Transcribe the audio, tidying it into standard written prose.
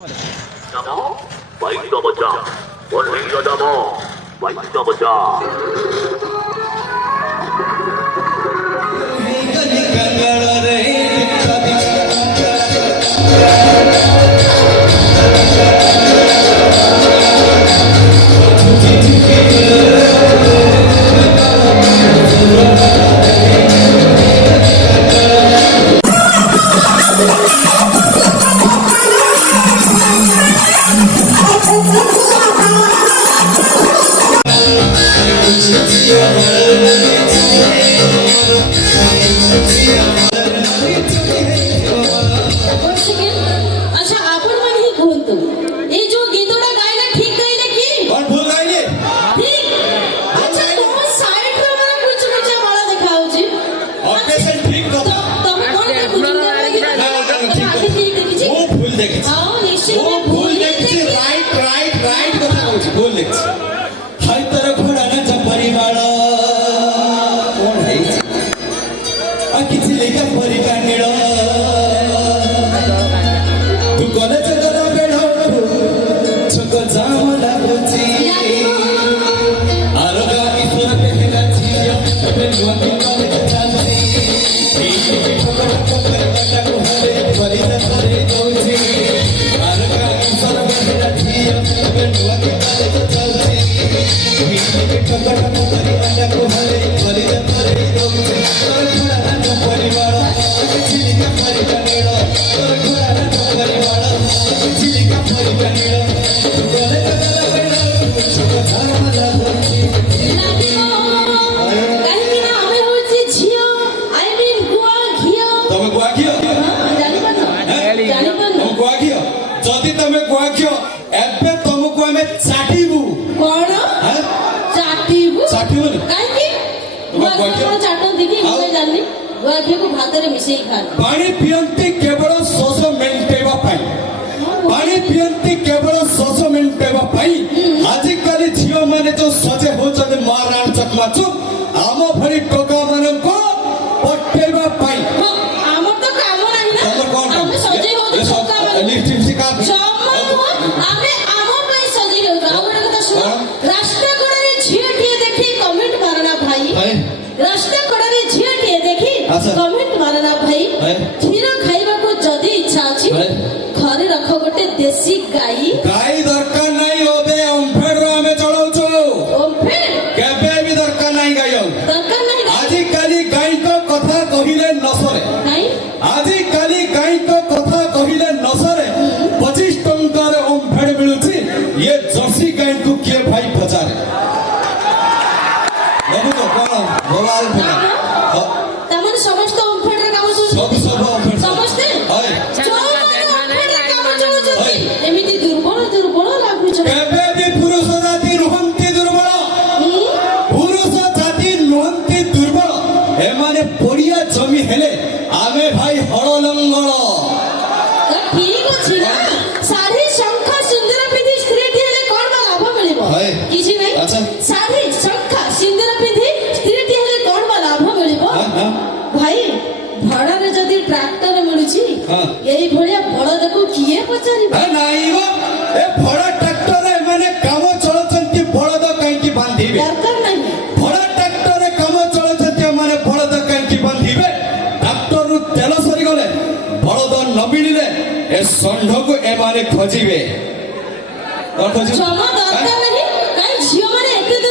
나무 많이 떠보자. 원행이가 나무 많이 떠보자. पानी पियंती केवल 100 मिनट पानी पियंती केवल 100 मिनट आजिकल झील मैंने जो सजे होचन माराण चकमाचु आम भरी टोका मान को पटेवा पाई आमर तो काम नाही ना हम सजे होत टोका मान लिपस्टिक का आमे आमर पे सजे होत आवर कथा सुनो रास्ता कोडरे झीलटिए देखि कमेंट मारना भाई रास्ता कोडरे झीलटिए देखि कमेंट मारना भाई क्षीर खाइबा को जदी इच्छा अछि घरे रख गोटे देसी गाई दरकार नहीं ओबे ओमफेड रो हमें चलाउछो ओमफेड केबे भी दरकार नहीं गाई दरकार नहीं आजि काली गाई को कथा कहिले नसरे नहीं आजि काली गाई को कथा कहिले नसरे 25 टंका रे ओमफेड मिलुछि ये जर्सी गाई को के भाई पचारे बाबू तो कोन मोबाइल पे तमन समस्त ओमफेड रे काम सब ओमफेड समस्त हाय एमिति दुर्बल लागुछ केबे भी पुरुष जाति रुहंती दुर्बल एमाने पड़िया जमी हेले आमे भाई हड़ लंगल ठीक अछि ना सारी शंखा सिंदूर पिंधि स्त्री हेले कोन बा लाभ मिलिबो किछि नै अच्छा सारी शंखा सिंदूर पिंधि स्त्री हेले कोन बा लाभ मिलिबो भाई भड़ा रे जदी ट्रैक्टर मिलुछि एई भलिया बळद को किए पचारिबो नाही बा ए भड़ा ट्रैक्टर रे माने काम चलचंती बळद काईकी बांधिबे दरकार नाही भड़ा ट्रैक्टर रे काम चलचंती माने बळद काईकी बांधिबे ट्रैक्टर रु तेल सरी गले बळद न मिलिले ए षंढ को ए माने खोजिबे जमा दरकार नाही काई झियो माने एते